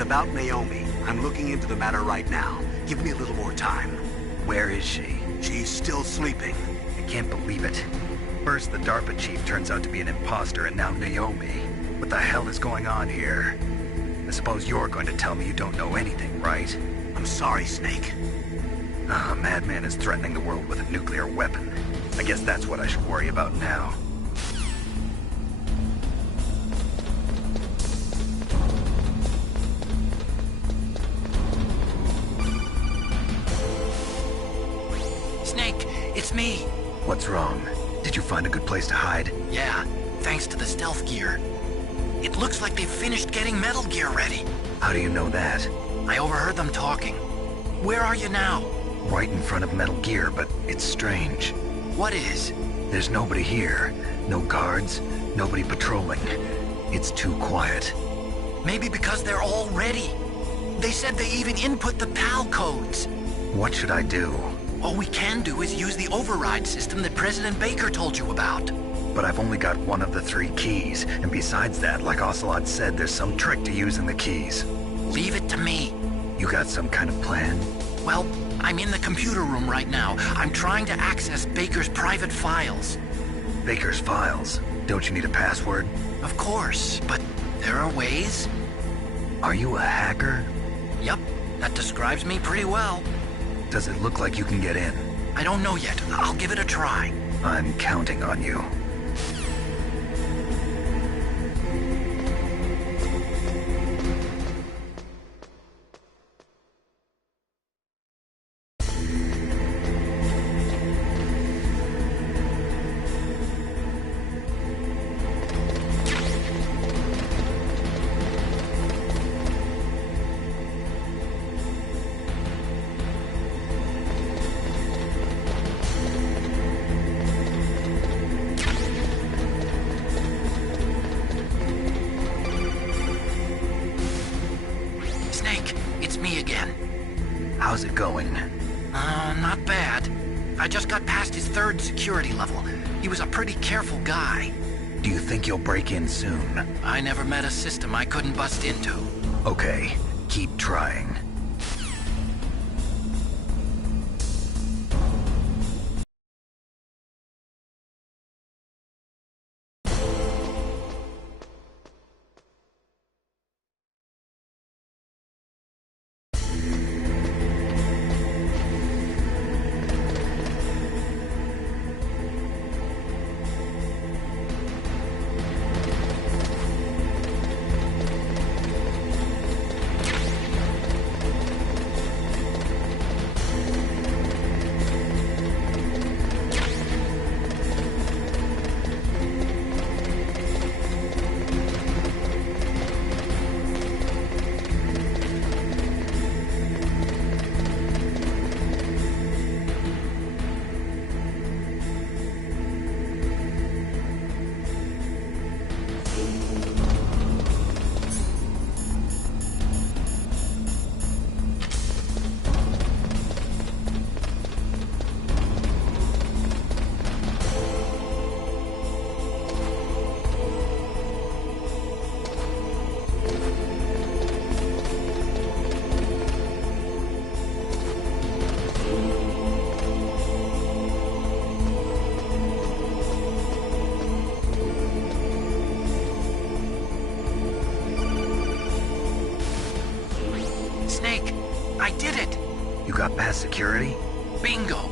About Naomi. I'm looking into the matter right now. Give me a little more time. Where is she? She's still sleeping. I can't believe it. First, the DARPA chief turns out to be an imposter, and now Naomi. What the hell is going on here? I suppose you're going to tell me you don't know anything, right? I'm sorry, Snake. A madman is threatening the world with a nuclear weapon. I guess that's what I should worry about now. It's me. What's wrong? Did you find a good place to hide? Yeah, thanks to the stealth gear. It looks like they've finished getting Metal Gear ready. How do you know that? I overheard them talking. Where are you now? Right in front of Metal Gear, but it's strange. What is? There's nobody here. No guards, nobody patrolling. It's too quiet. Maybe because they're all ready. They said they even input the PAL codes. What should I do? All we can do is use the override system that President Baker told you about. But I've only got one of the 3 keys, and besides that, like Ocelot said, there's some trick to using the keys. Leave it to me. You got some kind of plan? Well, I'm in the computer room right now. I'm trying to access Baker's private files. Baker's files? Don't you need a password? Of course, but there are ways. Are you a hacker? Yup, that describes me pretty well. Does it look like you can get in? I don't know yet. I'll give it a try. I'm counting on you. How's it going? Not bad. I just got past his 3rd security level. He was a pretty careful guy. Do you think you'll break in soon? I never met a system I couldn't bust into. Okay, keep trying. I did it! You got past security? Bingo!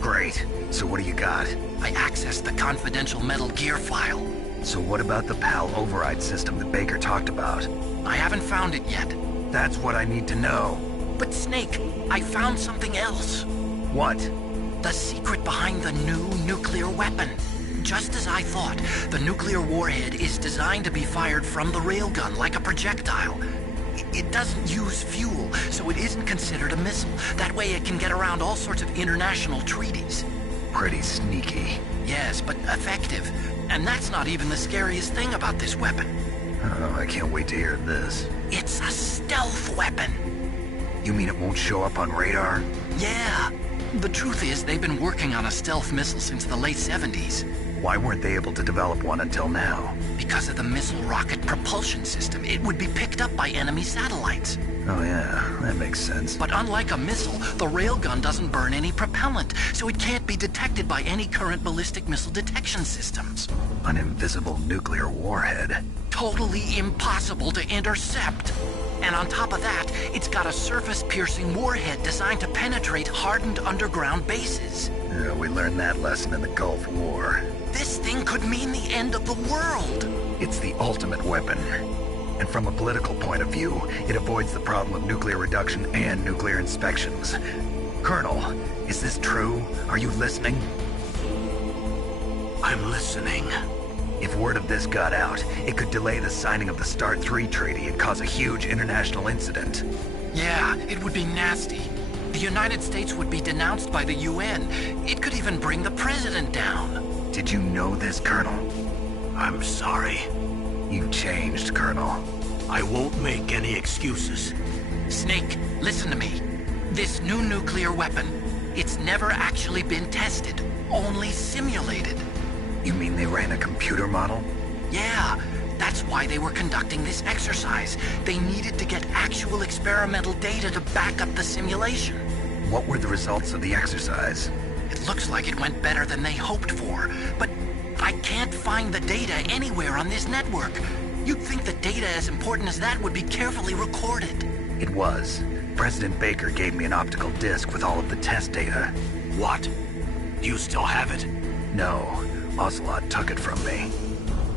Great. So what do you got? I accessed the confidential Metal Gear file. So what about the PAL override system that Baker talked about? I haven't found it yet. That's what I need to know. But Snake, I found something else. What? The secret behind the new nuclear weapon. Just as I thought, the nuclear warhead is designed to be fired from the railgun like a projectile. It doesn't use fuel, so it isn't considered a missile. That way it can get around all sorts of international treaties. Pretty sneaky. Yes, but effective. And that's not even the scariest thing about this weapon. Oh, I can't wait to hear this. It's a stealth weapon. You mean it won't show up on radar? Yeah. The truth is, they've been working on a stealth missile since the late 70s. Why weren't they able to develop one until now? Because of the missile rocket propulsion system, it would be picked up by enemy satellites. Oh yeah, that makes sense. But unlike a missile, the railgun doesn't burn any propellant, so it can't be detected by any current ballistic missile detection systems. An invisible nuclear warhead. Totally impossible to intercept. And on top of that, it's got a surface-piercing warhead designed to penetrate hardened underground bases. Yeah, we learned that lesson in the Gulf War. This thing could mean the end of the world. It's the ultimate weapon. And from a political point of view, it avoids the problem of nuclear reduction and nuclear inspections. Colonel, is this true? Are you listening? I'm listening. If word of this got out, it could delay the signing of the START 3 treaty and cause a huge international incident. Yeah, it would be nasty. The United States would be denounced by the UN. It could even bring the president down. Did you know this, Colonel? I'm sorry. You changed, Colonel. I won't make any excuses. Snake, listen to me. This new nuclear weapon, it's never actually been tested, only simulated. You mean they ran a computer model? Yeah, that's why they were conducting this exercise. They needed to get actual experimental data to back up the simulation. What were the results of the exercise? It looks like it went better than they hoped for, but I can't find the data anywhere on this network. You'd think the data as important as that would be carefully recorded. It was. President Baker gave me an optical disc with all of the test data. What? Do you still have it? No, Ocelot took it from me.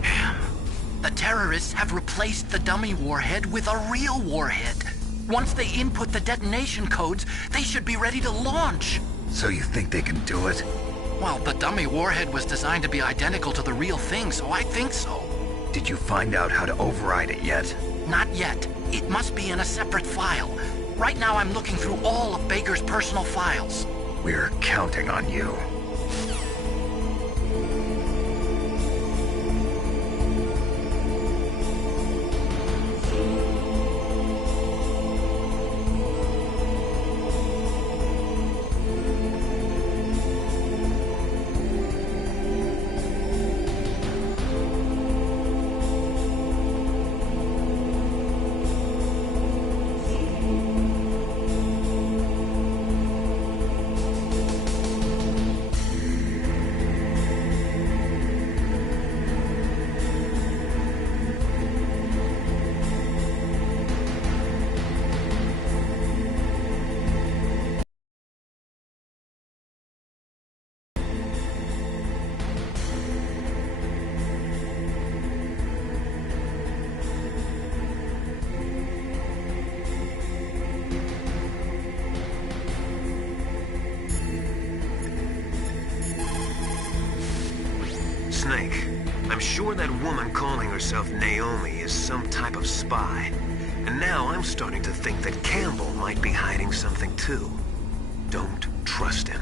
Damn. The terrorists have replaced the dummy warhead with a real warhead. Once they input the detonation codes, they should be ready to launch. So you think they can do it? Well, the dummy warhead was designed to be identical to the real thing, so I think so. Did you find out how to override it yet? Not yet. It must be in a separate file. Right now I'm looking through all of Baker's personal files. We're counting on you. Snake, I'm sure that woman calling herself Naomi is some type of spy. And now I'm starting to think that Campbell might be hiding something too. Don't trust him.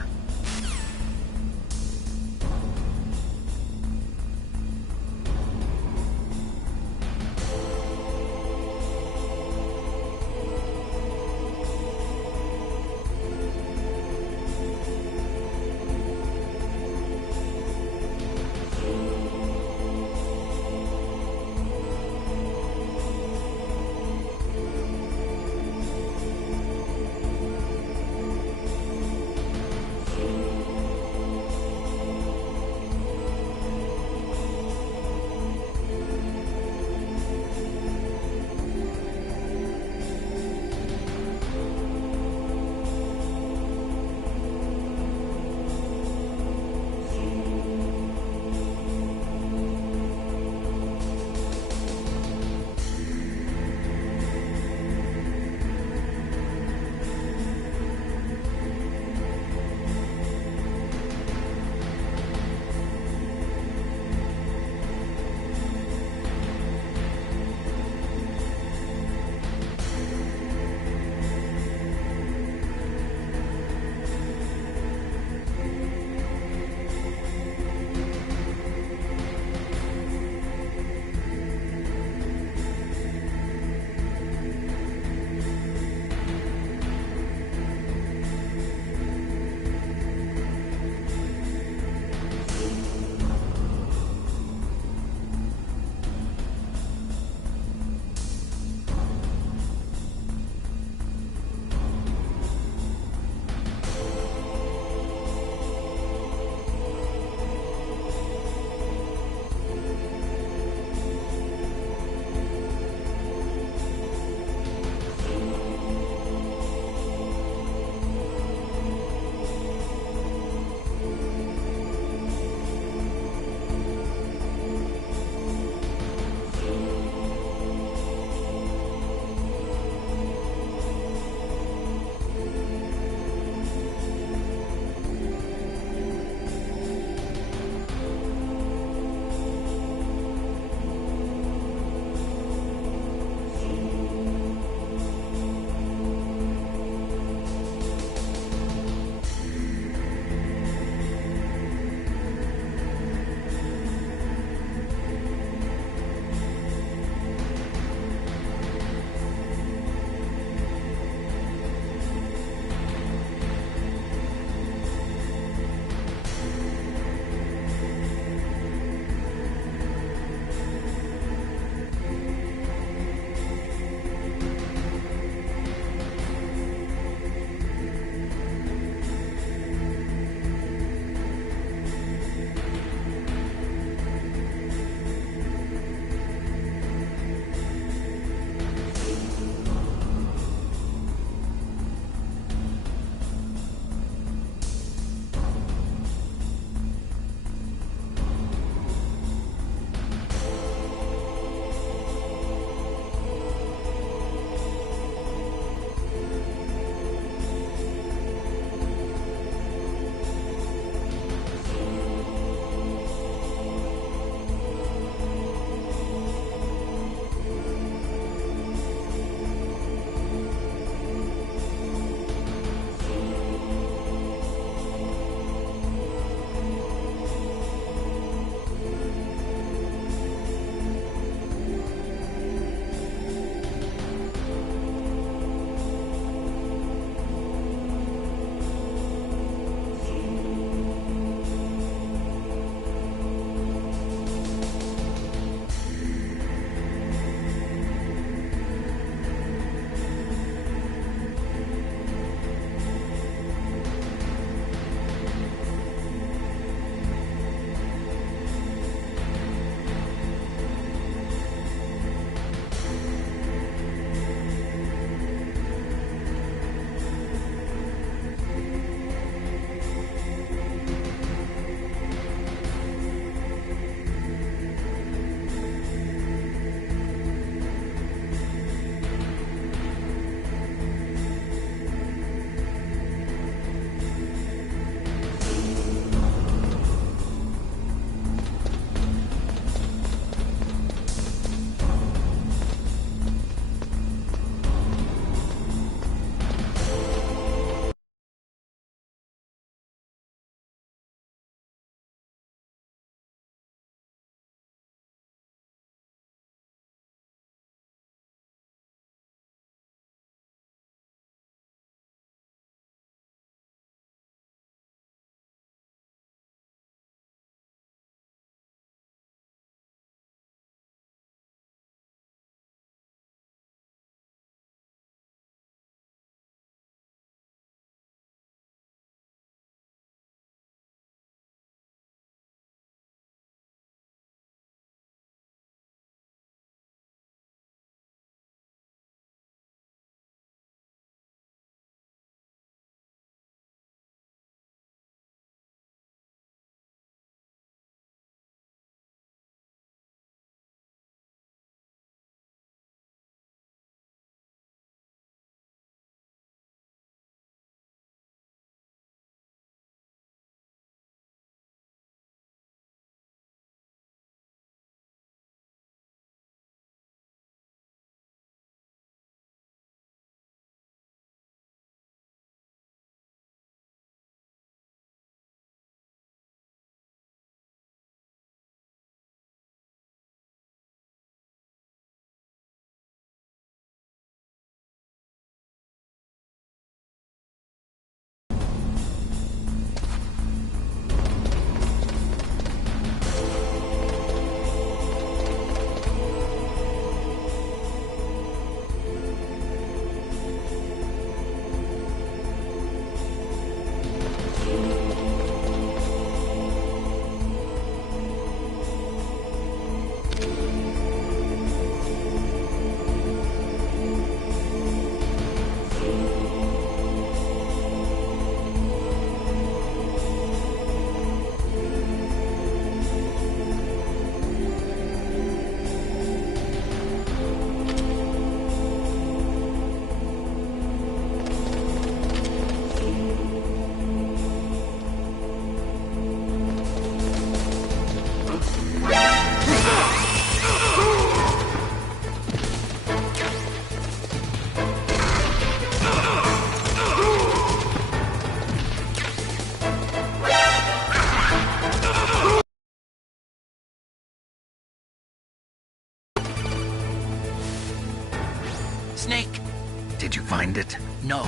find it? No,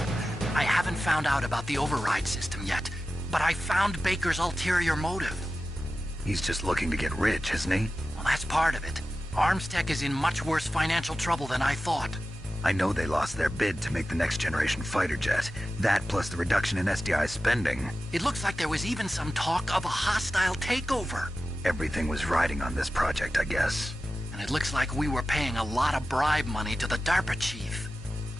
I haven't found out about the override system yet, but I found Baker's ulterior motive. He's just looking to get rich, isn't he? Well, that's part of it. Armstech is in much worse financial trouble than I thought. I know they lost their bid to make the next generation fighter jet. That plus the reduction in SDI spending. It looks like there was even some talk of a hostile takeover. Everything was riding on this project, I guess. And it looks like we were paying a lot of bribe money to the DARPA chief.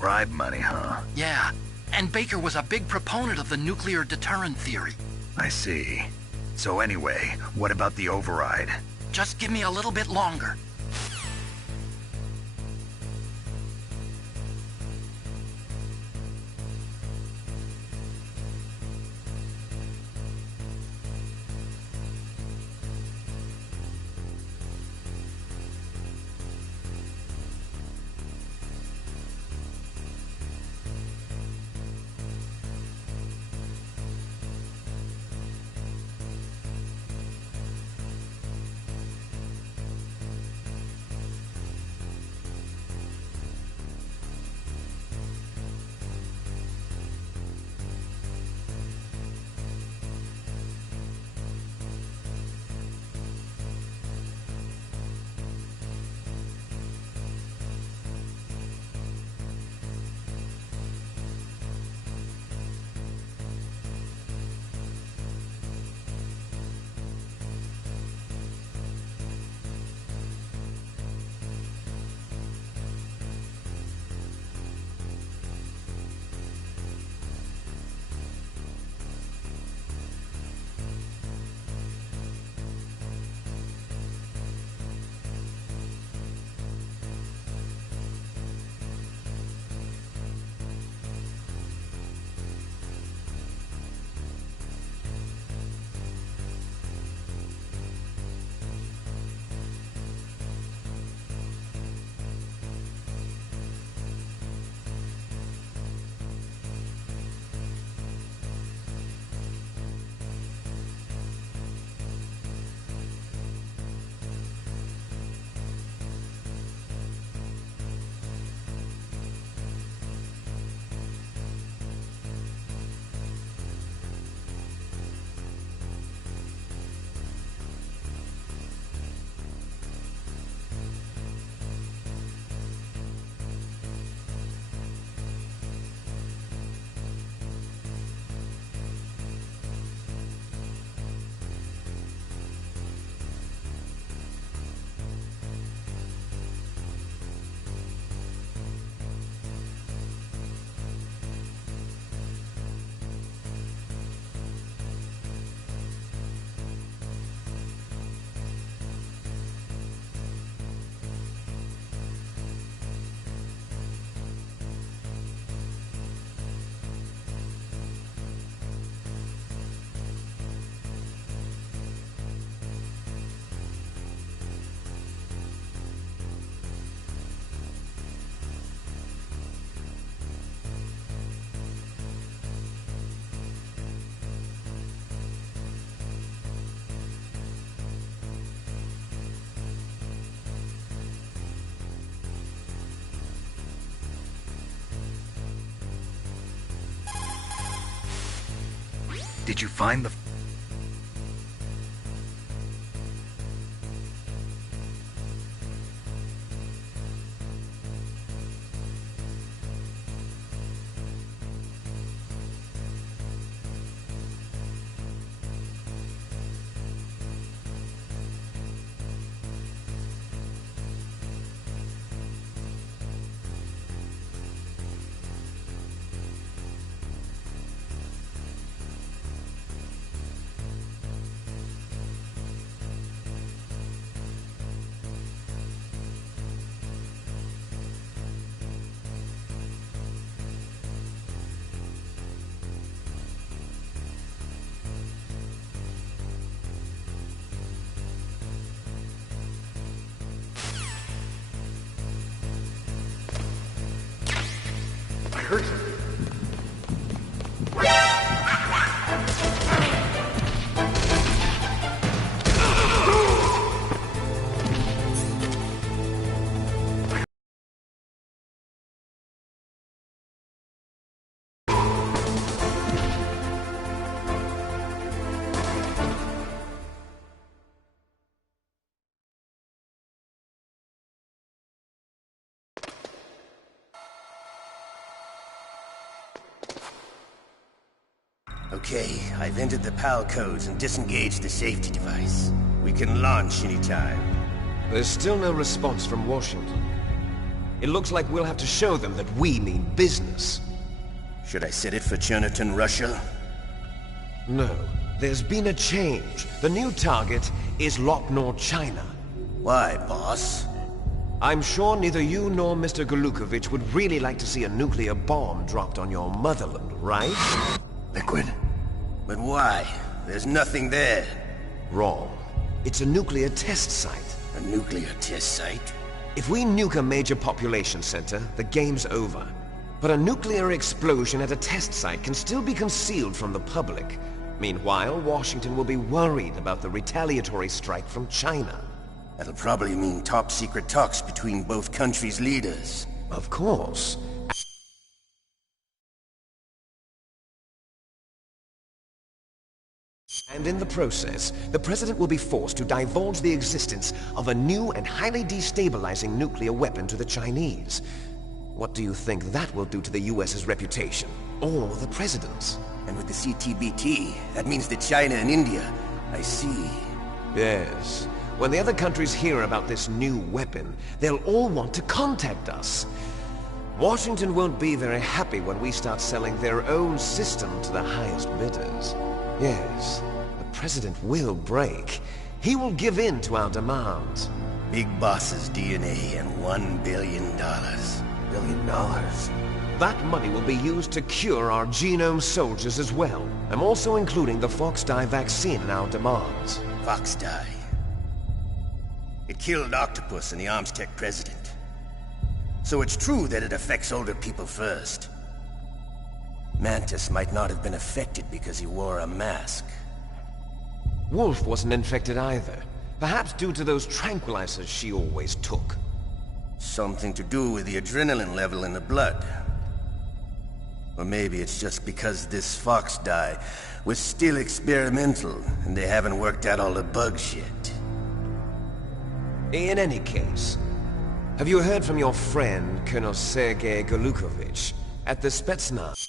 Bribe money, huh? Yeah, and Baker was a big proponent of the nuclear deterrent theory. I see. So anyway, what about the override? Just give me a little bit longer. Did you find the... Okay, I've entered the PAL codes and disengaged the safety device. We can launch anytime. There's still no response from Washington. It looks like we'll have to show them that we mean business. Should I set it for Cherniton, Russia? No, there's been a change. The new target is Locknor, China. Why, boss? I'm sure neither you nor Mr. Golukovich would really like to see a nuclear bomb dropped on your motherland, right? Liquid. But why? There's nothing there. Wrong. It's a nuclear test site. A nuclear test site? If we nuke a major population center, the game's over. But a nuclear explosion at a test site can still be concealed from the public. Meanwhile, Washington will be worried about the retaliatory strike from China. That'll probably mean top-secret talks between both countries' leaders. Of course. And in the process, the President will be forced to divulge the existence of a new and highly destabilizing nuclear weapon to the Chinese. What do you think that will do to the US's reputation? Or the President's? And with the CTBT, that means that China and India... I see. Yes. When the other countries hear about this new weapon, they'll all want to contact us. Washington won't be very happy when we start selling their own system to the highest bidders. Yes, the President will break. He will give in to our demands. Big Boss's DNA and $1 billion. $1 billion? That money will be used to cure our genome soldiers as well. I'm also including the Fox-Die vaccine in our demands. Fox-Die. It killed Octopus and the Armstech president. So it's true that it affects older people first. Mantis might not have been affected because he wore a mask. Wolf wasn't infected either. Perhaps due to those tranquilizers she always took. Something to do with the adrenaline level in the blood. Or maybe it's just because this Fox-Die was still experimental and they haven't worked out all the bugs yet. In any case, have you heard from your friend, Colonel Sergei Golukovich, at the Spetsnaz?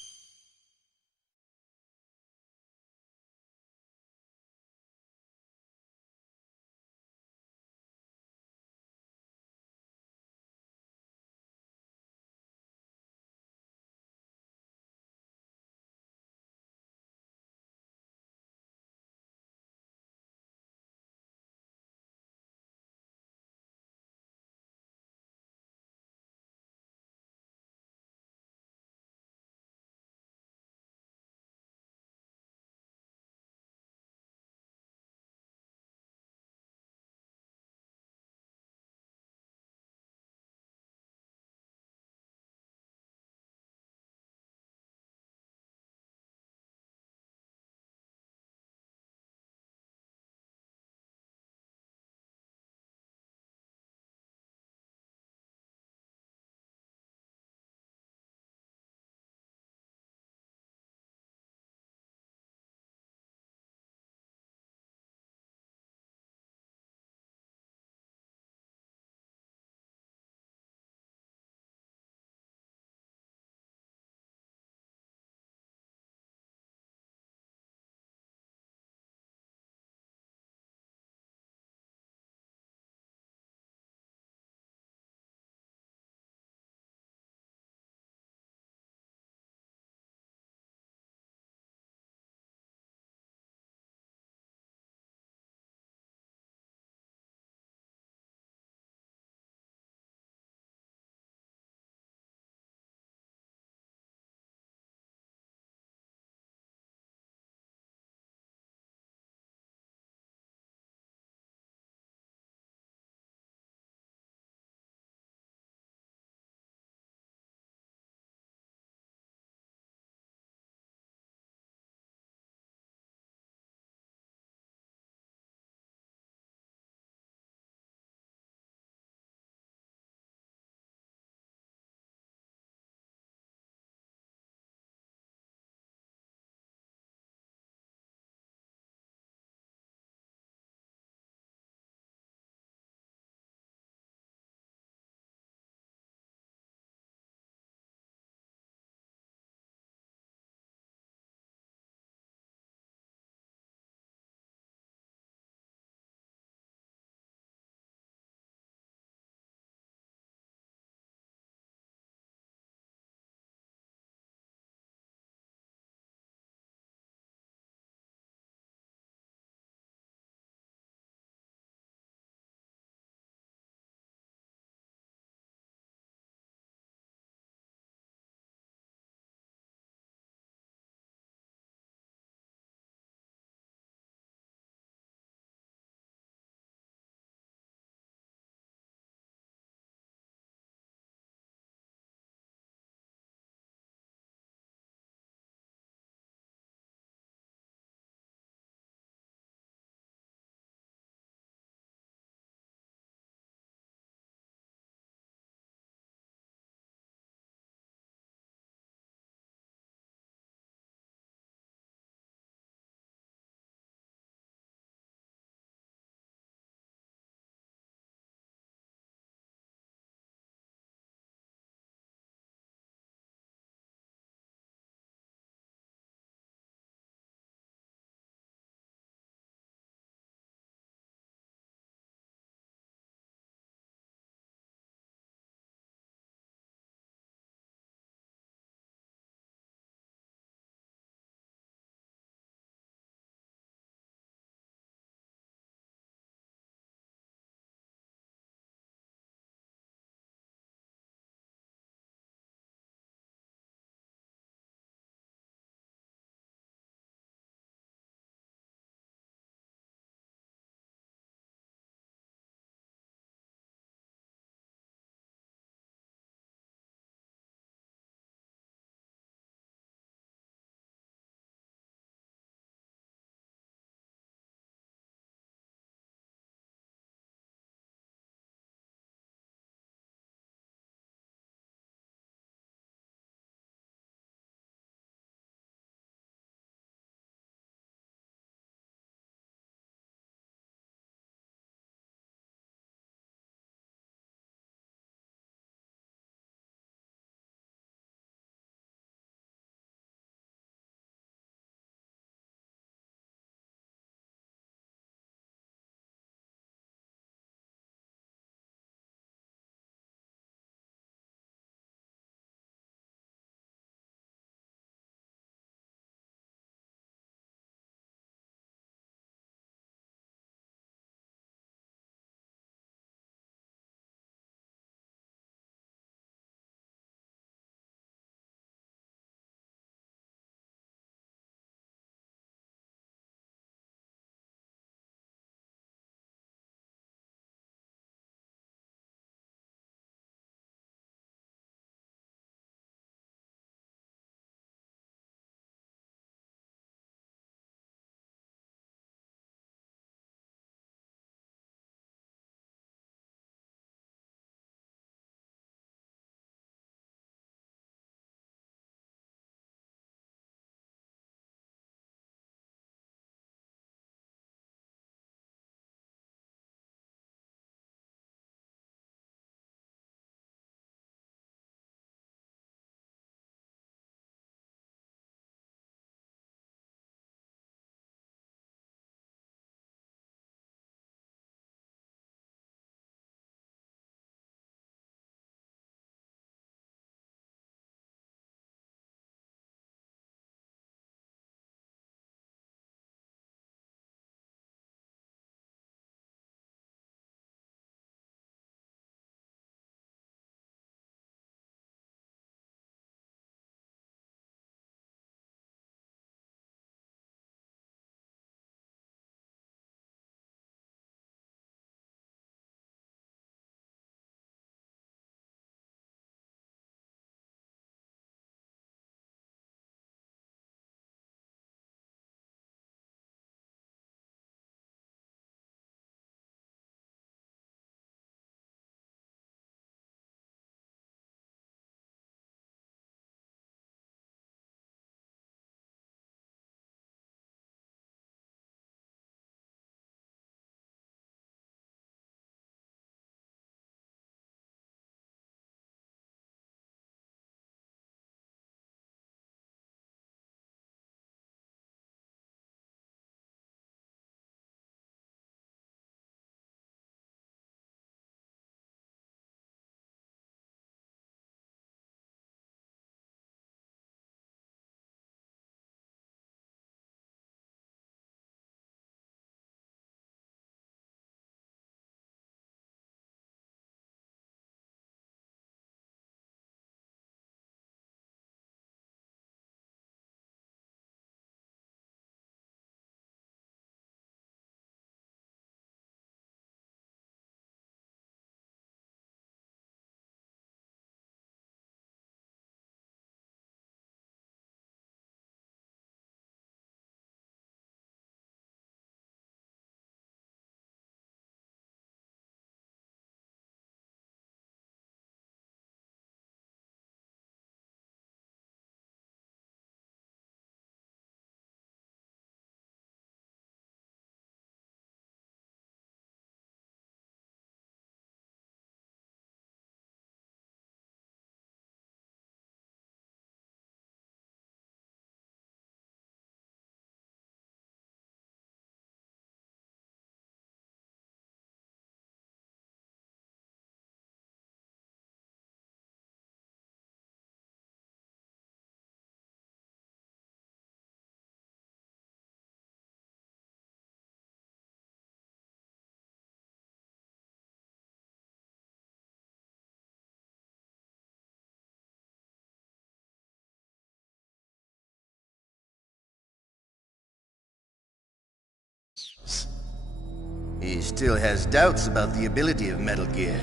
He still has doubts about the ability of Metal Gear.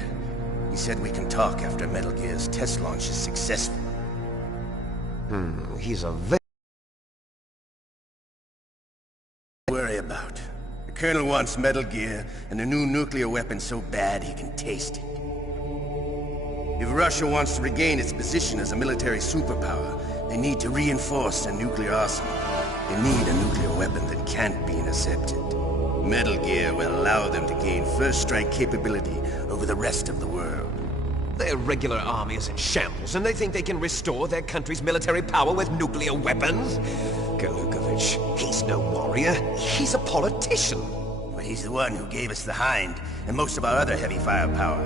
He said we can talk after Metal Gear's test launch is successful. He's a very... Worry about. The Colonel wants Metal Gear and a new nuclear weapon so bad he can taste it. If Russia wants to regain its position as a military superpower, they need to reinforce their nuclear arsenal. They need a nuclear weapon that can't be intercepted. Metal Gear will allow them to gain first strike capability over the rest of the world. Their regular army is in shambles, and they think they can restore their country's military power with nuclear weapons? Galukovich, he's no warrior. He's a politician. But he's the one who gave us the Hind and most of our other heavy firepower.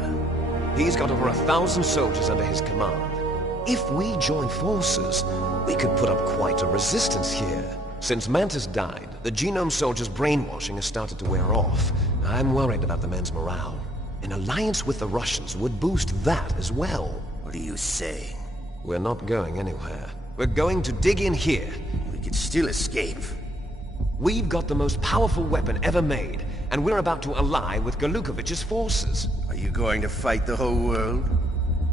He's got over 1,000 soldiers under his command. If we join forces, we could put up quite a resistance here. Since Mantis died, the Genome Soldier's brainwashing has started to wear off. I'm worried about the men's morale. An alliance with the Russians would boost that as well. What are you saying? We're not going anywhere. We're going to dig in here. We could still escape. We've got the most powerful weapon ever made, and we're about to ally with Galukovich's forces. Are you going to fight the whole world?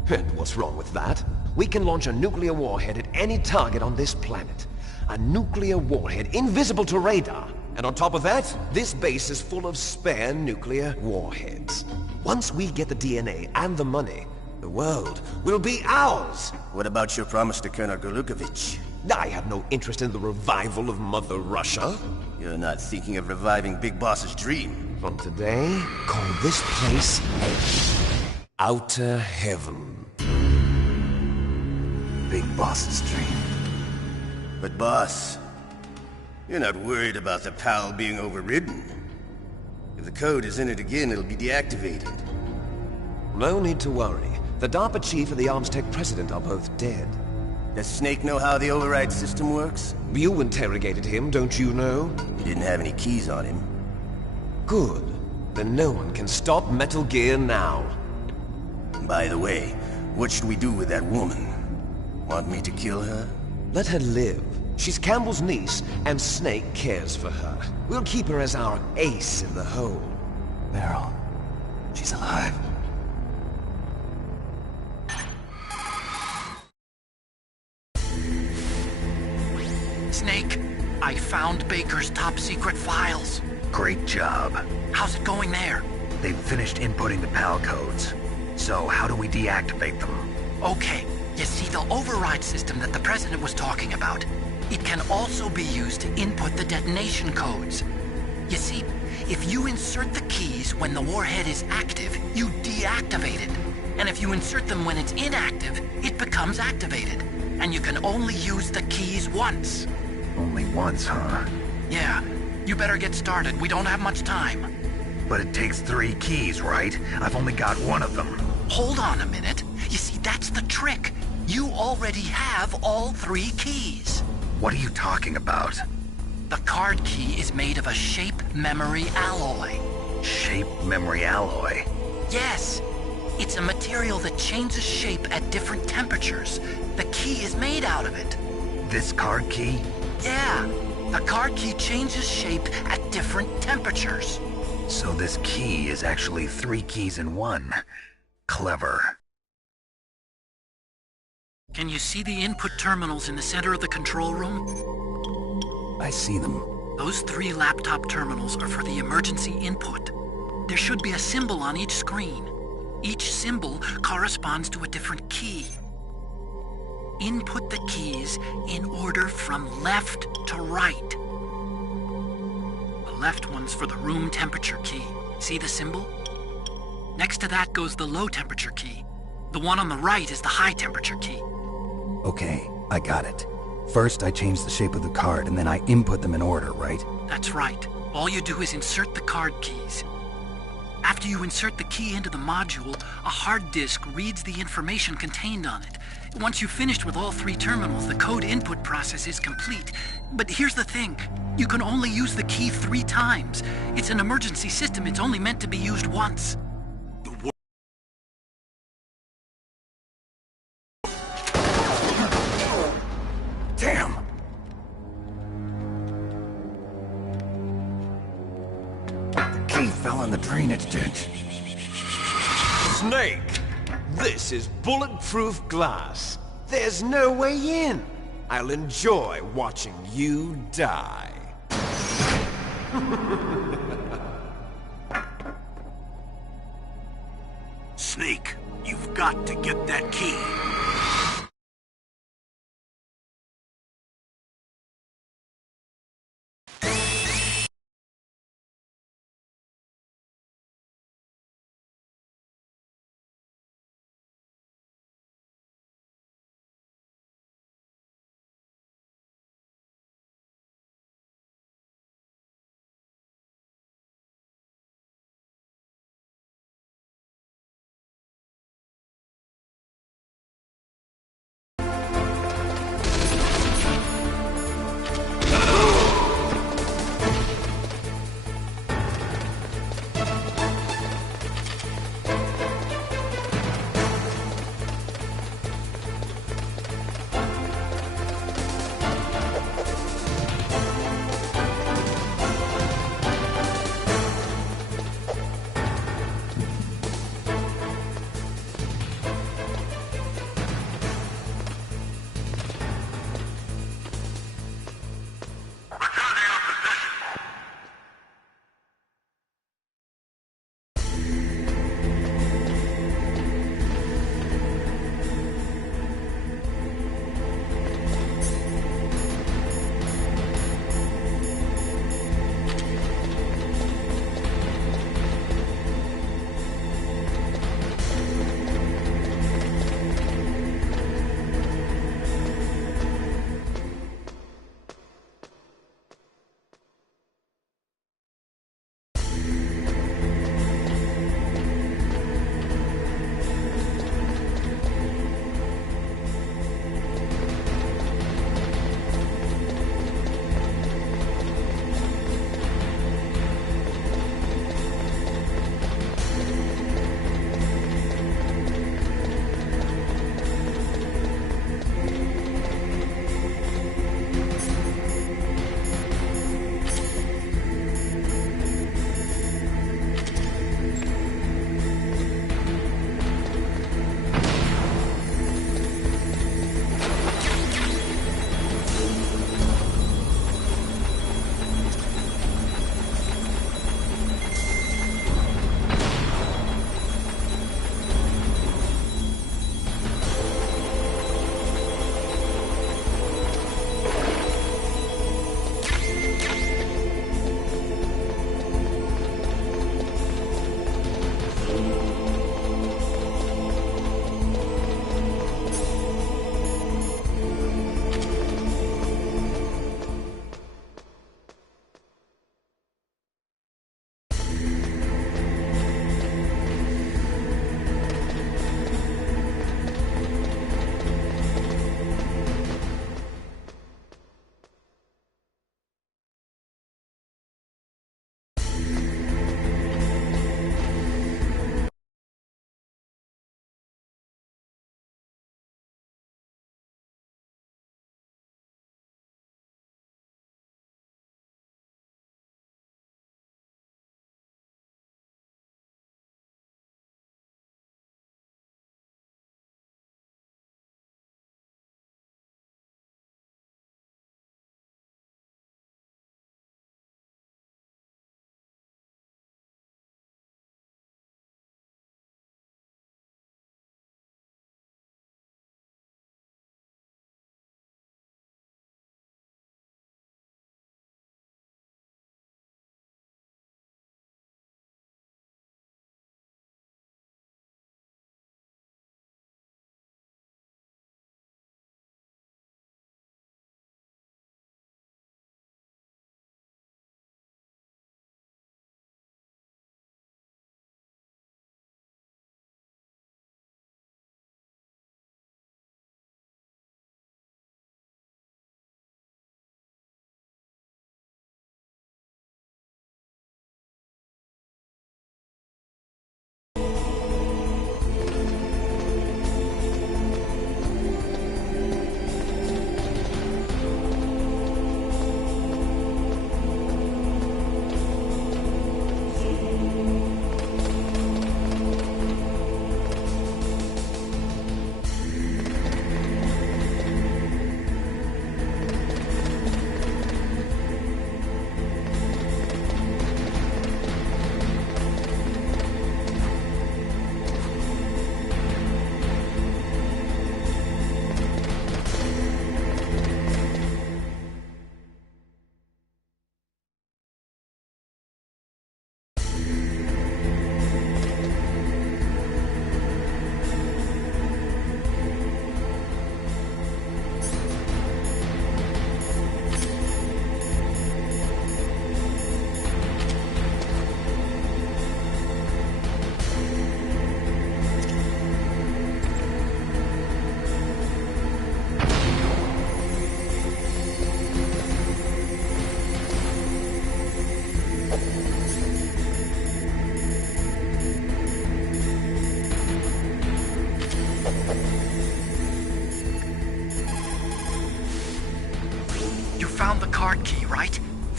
And what's wrong with that? We can launch a nuclear warhead at any target on this planet. A nuclear warhead invisible to radar. And on top of that, this base is full of spare nuclear warheads. Once we get the DNA and the money, the world will be ours! What about your promise to Colonel Galukovich? I have no interest in the revival of Mother Russia. You're not thinking of reviving Big Boss's dream. From today, call this place Outer Heaven. Big Boss's dream. But boss, you're not worried about the PAL being overridden. If the code is entered again, it'll be deactivated. No need to worry. The DARPA chief and the ArmsTech president are both dead. Does Snake know how the override system works? You interrogated him, don't you know? He didn't have any keys on him. Good. Then no one can stop Metal Gear now. By the way, what should we do with that woman? Want me to kill her? Let her live. She's Campbell's niece, and Snake cares for her. We'll keep her as our ace in the hole. Meryl, she's alive. Snake, I found Baker's top-secret files. Great job. How's it going there? They've finished inputting the PAL codes. So how do we deactivate them? Okay, you see the override system that the President was talking about? It can also be used to input the detonation codes. You see, if you insert the keys when the warhead is active, you deactivate it. And if you insert them when it's inactive, it becomes activated. And you can only use the keys once. Only once, huh? Yeah, you better get started. We don't have much time. But it takes 3 keys, right? I've only got 1 of them. Hold on a minute. You see, that's the trick. You already have all 3 keys. What are you talking about? The card key is made of a shape memory alloy. Shape memory alloy? Yes. It's a material that changes shape at different temperatures. The key is made out of it. This card key? Yeah. The card key changes shape at different temperatures. So this key is actually 3 keys in 1. Clever. Can you see the input terminals in the center of the control room? I see them. Those 3 laptop terminals are for the emergency input. There should be a symbol on each screen. Each symbol corresponds to a different key. Input the keys in order from left to right. The left one's for the room temperature key. See the symbol? Next to that goes the low temperature key. The one on the right is the high temperature key. Okay, I got it. First, I change the shape of the card, and then I input them in order, right? That's right. All you do is insert the card keys. After you insert the key into the module, a hard disk reads the information contained on it. Once you've finished with all 3 terminals, the code input process is complete. But here's the thing. You can only use the key 3 times. It's an emergency system. It's only meant to be used once. Damn! The key fell on the President. Snake! This is bulletproof glass. There's no way in. I'll enjoy watching you die. Snake, you've got to get that key.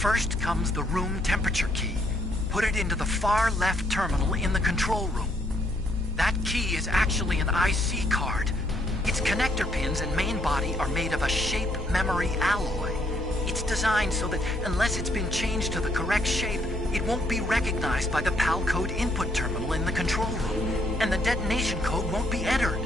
First comes the room temperature key. Put it into the far left terminal in the control room. That key is actually an IC card. Its connector pins and main body are made of a shape memory alloy. It's designed so that unless it's been changed to the correct shape, it won't be recognized by the PAL code input terminal in the control room, and the detonation code won't be entered.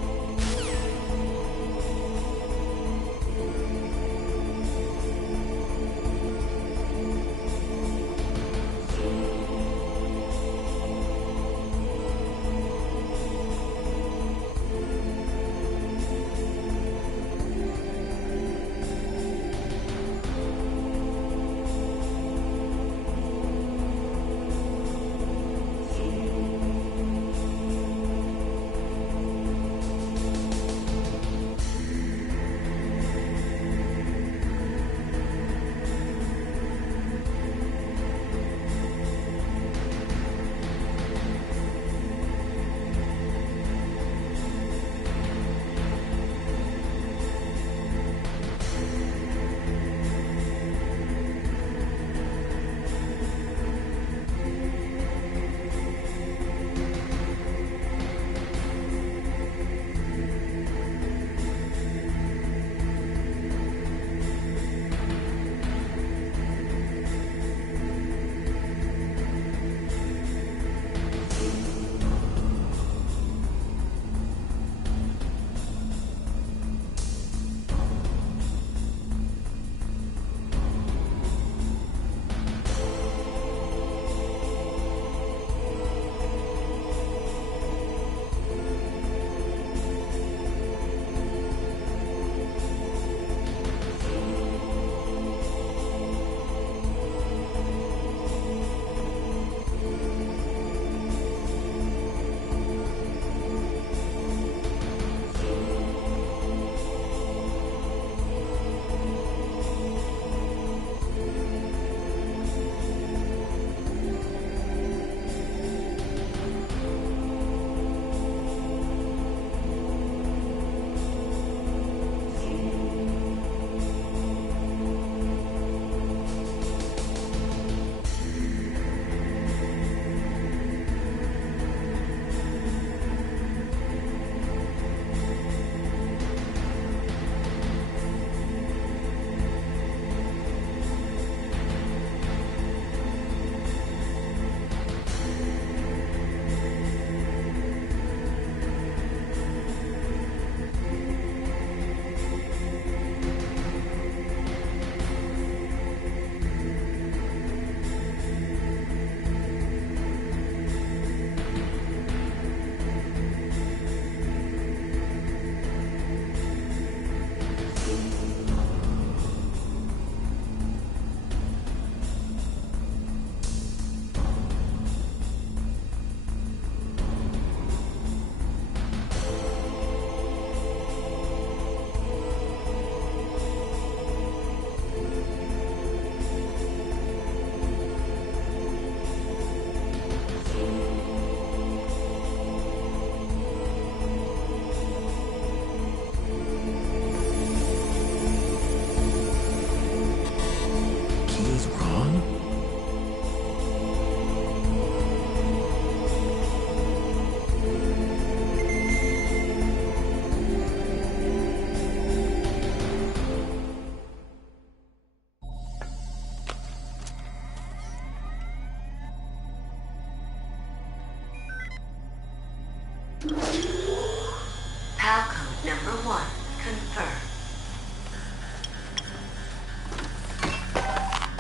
PAL code number 1, confirmed.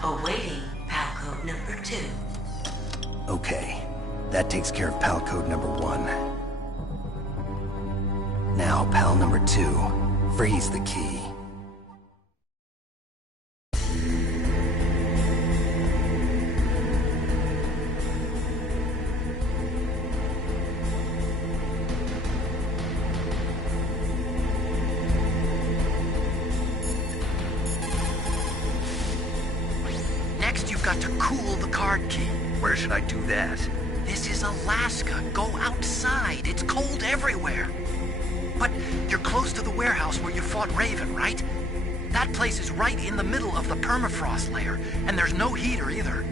Awaiting PAL code number 2. Okay, that takes care of PAL code number 1. Now, PAL number 2, freeze the key. Next, you've got to cool the card key. Where should I do that? This is Alaska. Go outside. It's cold everywhere. But you're close to the warehouse where you fought Raven, right? That place is right in the middle of the permafrost layer, and there's no heater either.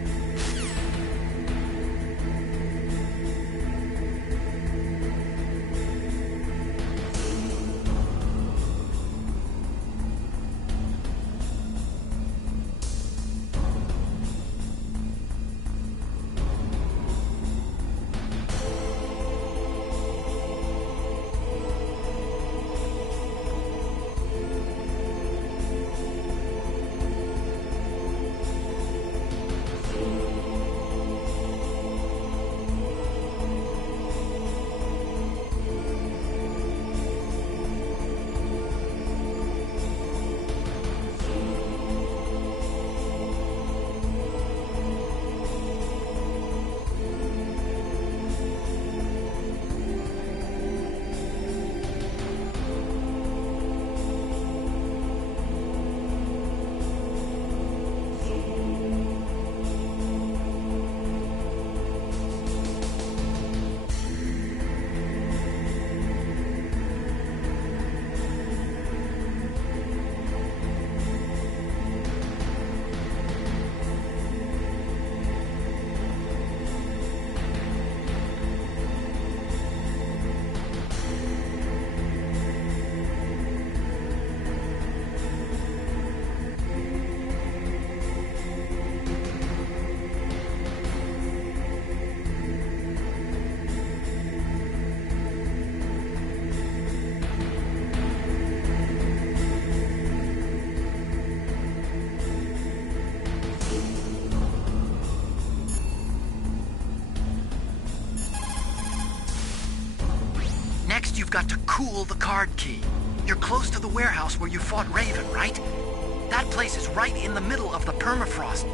Next, you've got to cool the card key. You're close to the warehouse where you fought Raven, right? That place is right in the middle of the permafrost.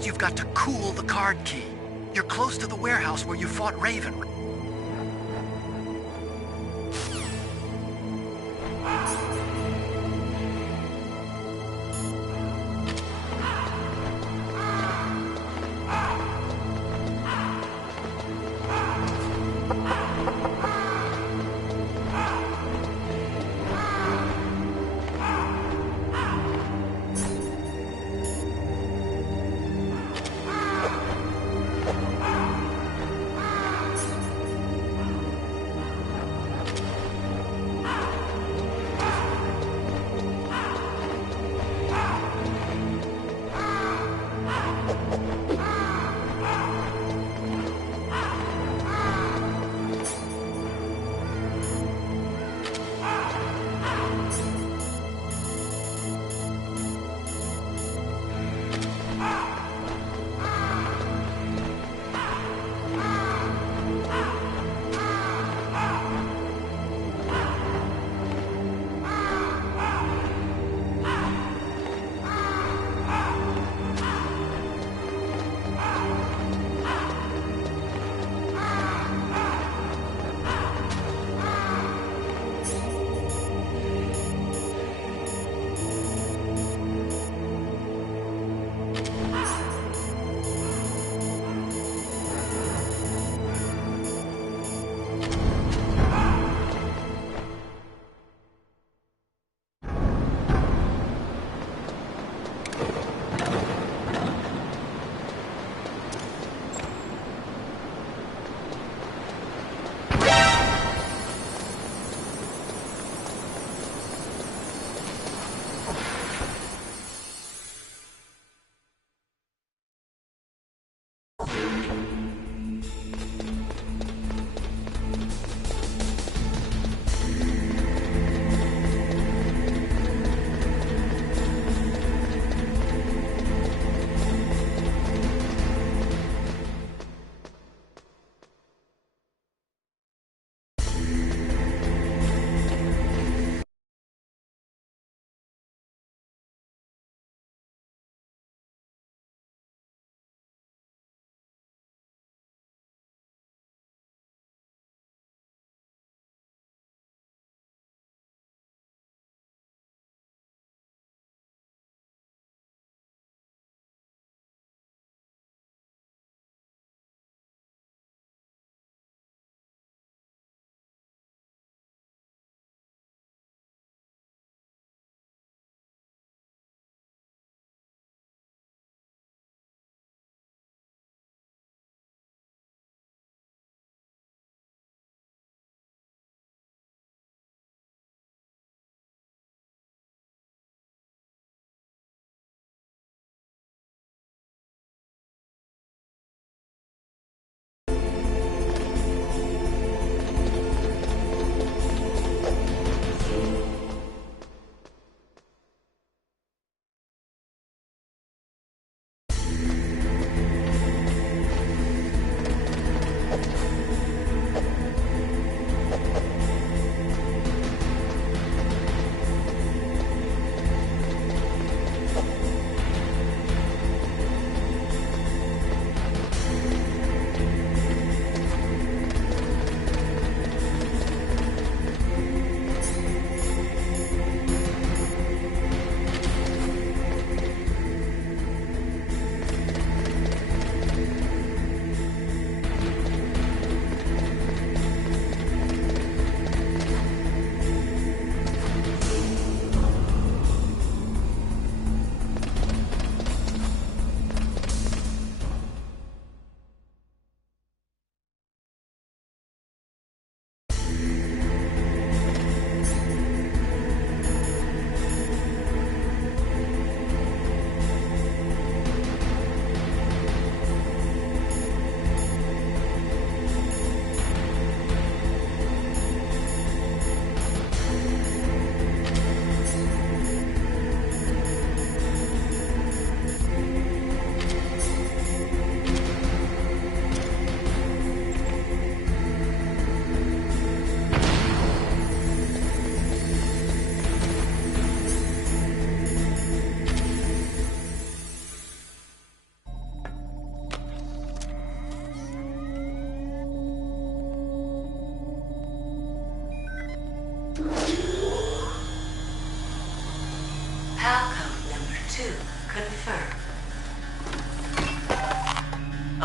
First, you've got to cool the card key. You're close to the warehouse where you fought Raven.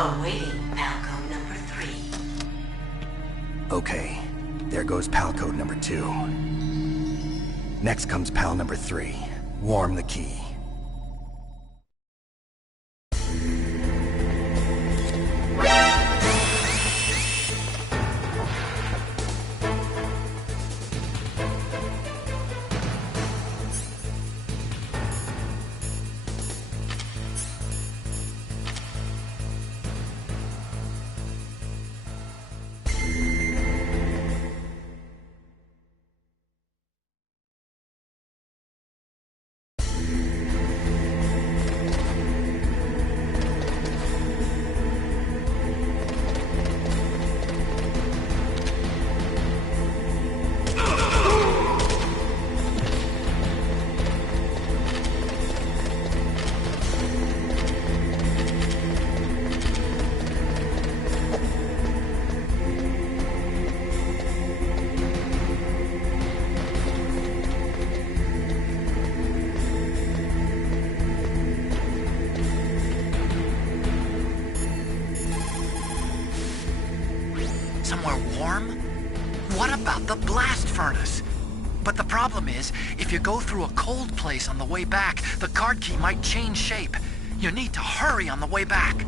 Awaiting Palco number 3. Okay, there goes pal code number 2. Next comes pal number 3. Warm the key. Somewhere warm? What about the blast furnace? But the problem is, if you go through a cold place on the way back, the card key might change shape. You need to hurry on the way back.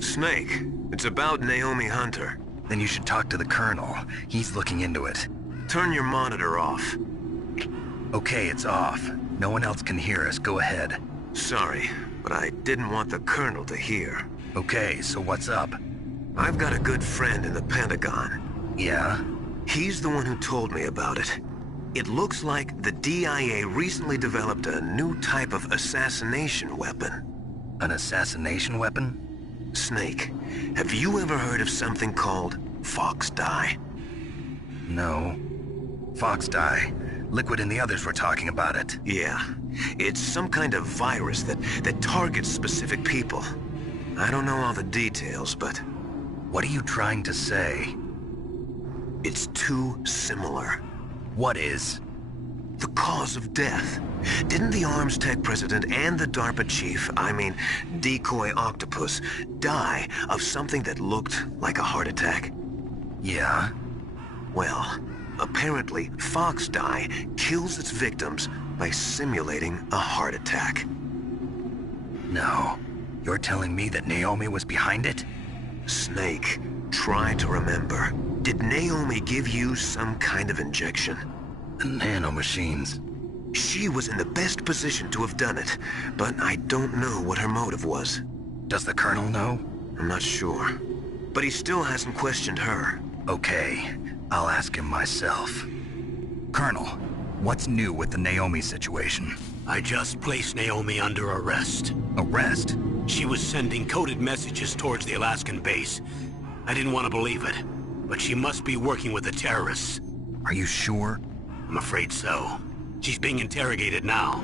Snake, it's about Naomi Hunter. Then you should talk to the Colonel. He's looking into it. Turn your monitor off. Okay, it's off. No one else can hear us. Go ahead. Sorry, but I didn't want the Colonel to hear. Okay, so what's up? I've got a good friend in the Pentagon. Yeah? He's the one who told me about it. It looks like the DIA recently developed a new type of assassination weapon. An assassination weapon? Snake, have you ever heard of something called Fox Die? No. fox dye. Liquid and the others were talking about it. Yeah. It's some kind of virus that targets specific people. I don't know all the details, but... What are you trying to say? It's too similar. What is? The cause of death. Didn't the Arms Tech president and the DARPA chief, Decoy Octopus, die of something that looked like a heart attack? Yeah? Well, apparently fox dye kills its victims by simulating a heart attack. No. You're telling me that Naomi was behind it? Snake, try to remember. Did Naomi give you some kind of injection? The nanomachines. She was in the best position to have done it, but I don't know what her motive was. Does the Colonel know? I'm not sure. But he still hasn't questioned her. Okay, I'll ask him myself. Colonel, what's new with the Naomi situation? I just placed Naomi under arrest. Arrest? She was sending coded messages towards the Alaskan base. I didn't want to believe it, but she must be working with the terrorists. Are you sure? I'm afraid so. She's being interrogated now.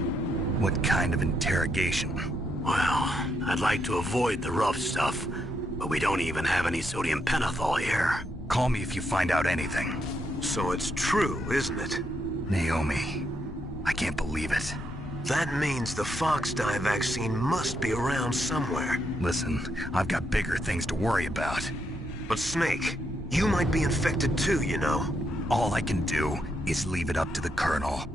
What kind of interrogation? Well, I'd like to avoid the rough stuff, but we don't even have any sodium pentothal here. Call me if you find out anything. So it's true, isn't it? Naomi, I can't believe it. That means the fox dye vaccine must be around somewhere. Listen, I've got bigger things to worry about. But Snake, you might be infected too, you know. All I can do is leave it up to the Colonel.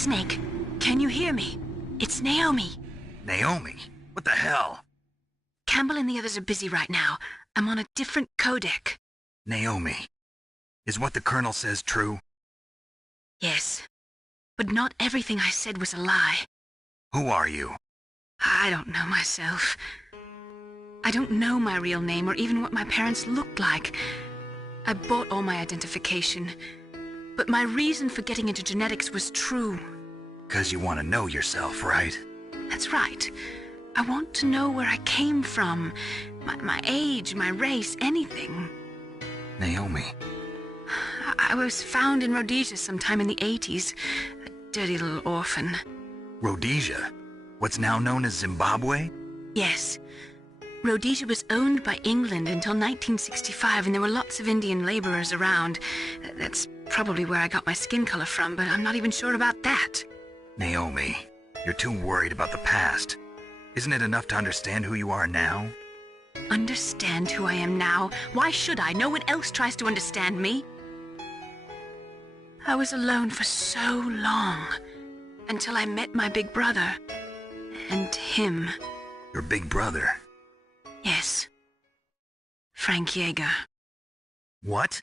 Snake, can you hear me? It's Naomi. Naomi? What the hell? Campbell and the others are busy right now. I'm on a different codec. Naomi, is what the Colonel says true? Yes, but not everything I said was a lie. Who are you? I don't know myself. I don't know my real name or even what my parents looked like. I bought all my identification, but my reason for getting into genetics was true. 'Cause you want to know yourself, right? That's right. I want to know where I came from, my age, my race, anything. Naomi. I was found in Rhodesia sometime in the 80s, a dirty little orphan. Rhodesia? What's now known as Zimbabwe? Yes. Rhodesia was owned by England until 1965, and there were lots of Indian laborers around. That's probably where I got my skin color from, but I'm not even sure about that. Naomi, you're too worried about the past. Isn't it enough to understand who you are now? Understand who I am now? Why should I? No one else tries to understand me. I was alone for so long, until I met my big brother. And him. Your big brother? Yes. Frank Yeager. What?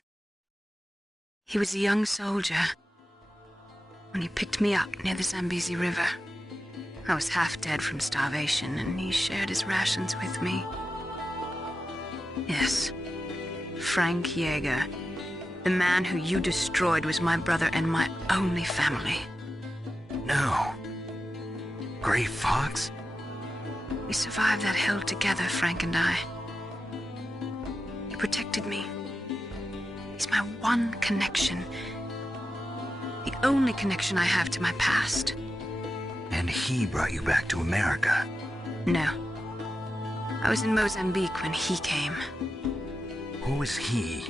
He was a young soldier when he picked me up near the Zambezi River. I was half dead from starvation, and he shared his rations with me. Yes, Frank Yeager. The man who you destroyed was my brother and my only family. No. Gray Fox? We survived that hell together, Frank and I. He protected me. He's my one connection. The only connection I have to my past. And he brought you back to America? No. I was in Mozambique when he came. Who is he?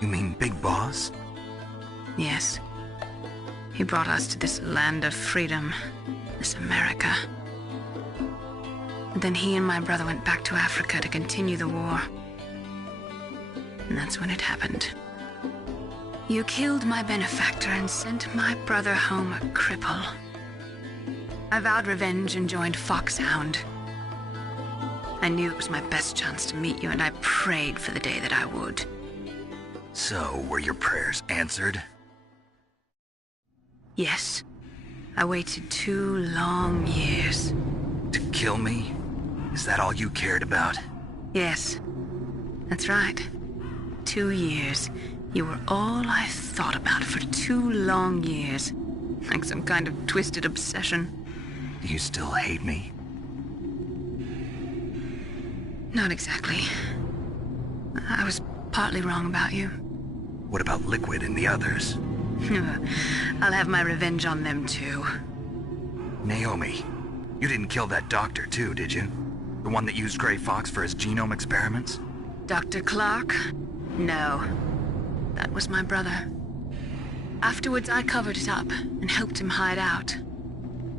You mean Big Boss? Yes. He brought us to this land of freedom, this America. And then he and my brother went back to Africa to continue the war. And that's when it happened. You killed my benefactor and sent my brother home a cripple. I vowed revenge and joined Foxhound. I knew it was my best chance to meet you, and I prayed for the day that I would. So, were your prayers answered? Yes. I waited 2 long years. To kill me? Is that all you cared about? Yes. That's right. 2 years. You were all I thought about for 2 long years. Like some kind of twisted obsession. Do you still hate me? Not exactly. I was partly wrong about you. What about Liquid and the others? I'll have my revenge on them too. Naomi, you didn't kill that doctor too, did you? The one that used Gray Fox for his genome experiments? Dr. Clark? No. That was my brother. Afterwards, I covered it up and helped him hide out.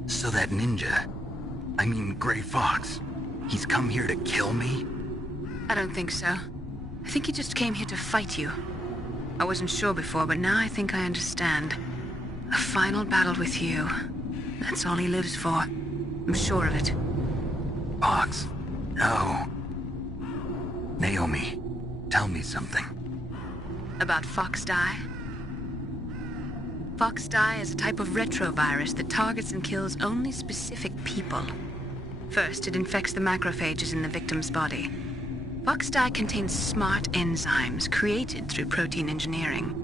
So that ninja, I mean Gray Fox, he's come here to kill me? I don't think so. I think he just came here to fight you. I wasn't sure before, but now I think I understand. A final battle with you. That's all he lives for. I'm sure of it. Fox? No. Naomi, tell me something. About Fox Die? Fox Die is a type of retrovirus that targets and kills only specific people. First, it infects the macrophages in the victim's body. Fox Die contains smart enzymes created through protein engineering.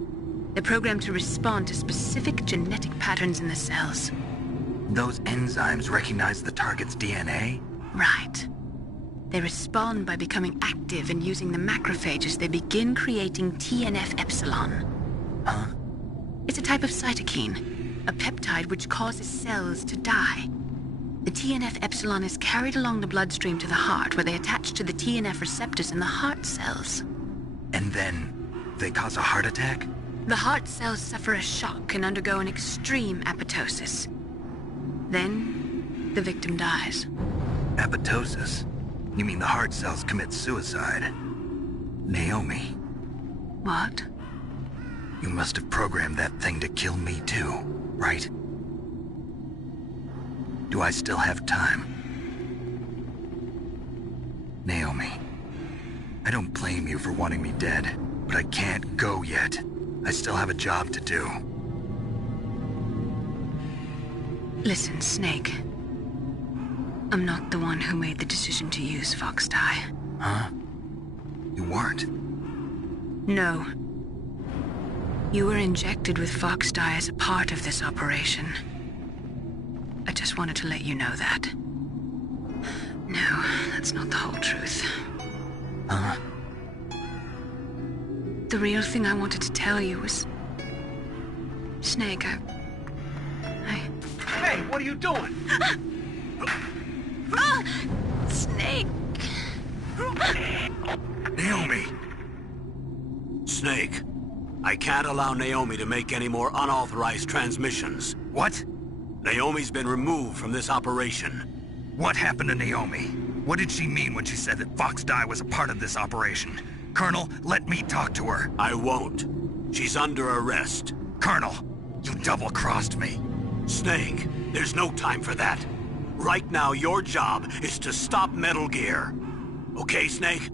They're programmed to respond to specific genetic patterns in the cells. Those enzymes recognize the target's DNA? Right. They respond by becoming active and using the macrophages. They begin creating TNF-epsilon. Huh? It's a type of cytokine, a peptide which causes cells to die. The TNF-epsilon is carried along the bloodstream to the heart, where they attach to the TNF receptors in the heart cells. And then they cause a heart attack? The heart cells suffer a shock and undergo an extreme apoptosis. Then, the victim dies. Apoptosis? You mean the heart cells commit suicide? Naomi. What? You must have programmed that thing to kill me too, right? Do I still have time? Naomi, I don't blame you for wanting me dead, but I can't go yet. I still have a job to do. Listen, Snake. I'm not the one who made the decision to use Fox dye. Huh? You weren't? No. You were injected with Fox dye as a part of this operation. I just wanted to let you know that. No, that's not the whole truth. Huh? The real thing I wanted to tell you was... Snake, I... Hey, what are you doing? Snake! Naomi! Snake, I can't allow Naomi to make any more unauthorized transmissions. What? Naomi's been removed from this operation. What happened to Naomi? What did she mean when she said that Fox dye was a part of this operation? Colonel, let me talk to her. I won't. She's under arrest. Colonel, you double-crossed me. Snake, there's no time for that. Right now, your job is to stop Metal Gear. Okay, Snake?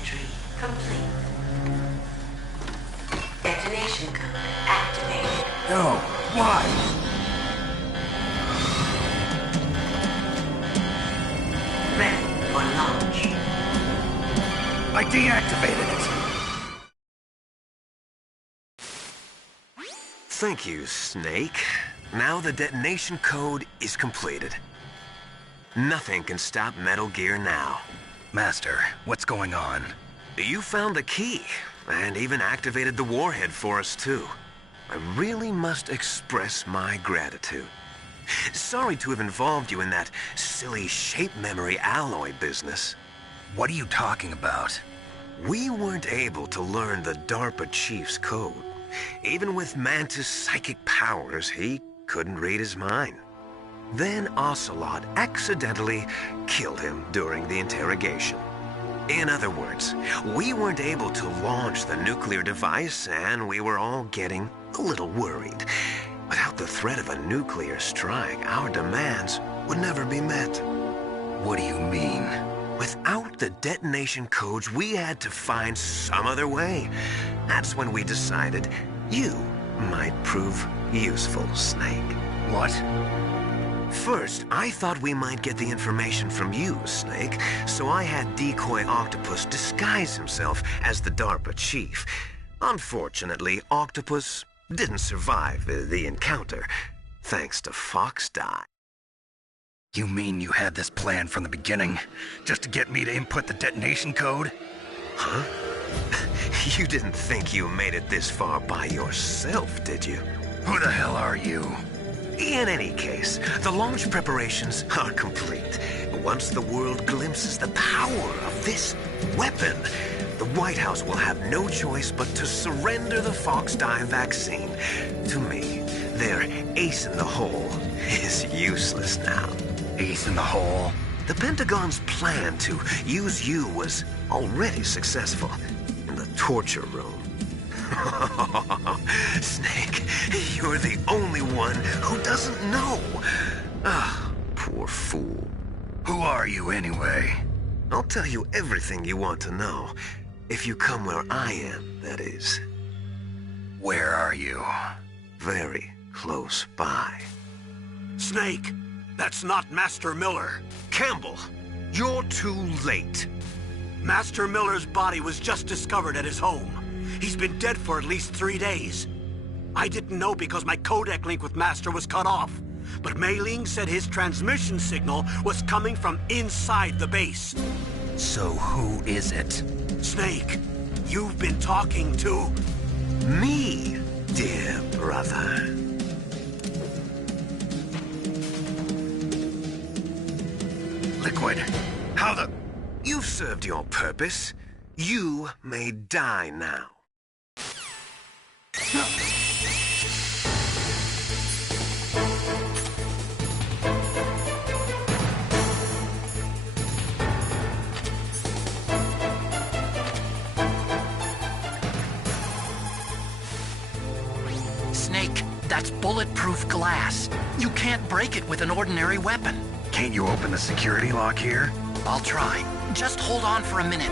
entry complete. Detonation code activated. No, why? Ready for launch. I deactivated it. Thank you, Snake. Now the detonation code is completed. Nothing can stop Metal Gear now. Master, what's going on? You found the key, and even activated the warhead for us, too. I really must express my gratitude. Sorry to have involved you in that silly shape memory alloy business. What are you talking about? We weren't able to learn the DARPA chief's code. Even with Mantis' psychic powers, he couldn't read his mind. Then Ocelot accidentally killed him during the interrogation. In other words, we weren't able to launch the nuclear device, and we were all getting a little worried. Without the threat of a nuclear strike, our demands would never be met. What do you mean? Without the detonation codes, we had to find some other way. That's when we decided you might prove useful, Snake. What? First, I thought we might get the information from you, Snake, so I had Decoy Octopus disguise himself as the DARPA chief. Unfortunately, Octopus didn't survive the encounter, thanks to Fox Die. You mean you had this plan from the beginning, just to get me to input the detonation code? Huh? You didn't think you made it this far by yourself, did you? Who the hell are you? In any case, the launch preparations are complete. Once the world glimpses the power of this weapon, the White House will have no choice but to surrender the Fox Die vaccine. To me, their ace in the hole is useless now. Ace in the hole? The Pentagon's plan to use you was already successful in the torture room. Snake, you're the only one who doesn't know. Ah, poor fool. Who are you anyway? I'll tell you everything you want to know. If you come where I am, that is. Where are you? Very close by. Snake, that's not Master Miller. Campbell, you're too late. Master Miller's body was just discovered at his home. He's been dead for at least 3 days. I didn't know because my codec link with Master was cut off. But Mei Ling said his transmission signal was coming from inside the base. So who is it? Snake, you've been talking to... Me, dear brother. Liquid, how the... You've served your purpose. You may die now. Snake, that's bulletproof glass. You can't break it with an ordinary weapon. Can't you open the security lock here? I'll try. Just hold on for a minute.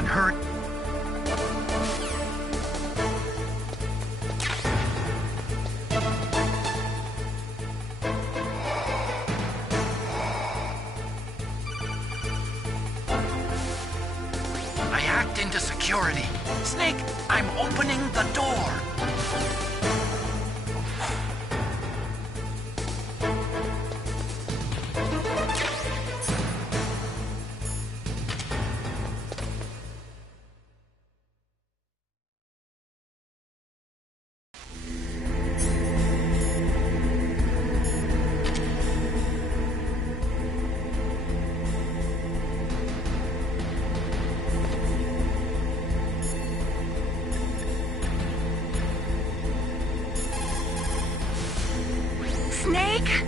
unhurt. I hacked into security. Snake, I'm opening the door. Snake?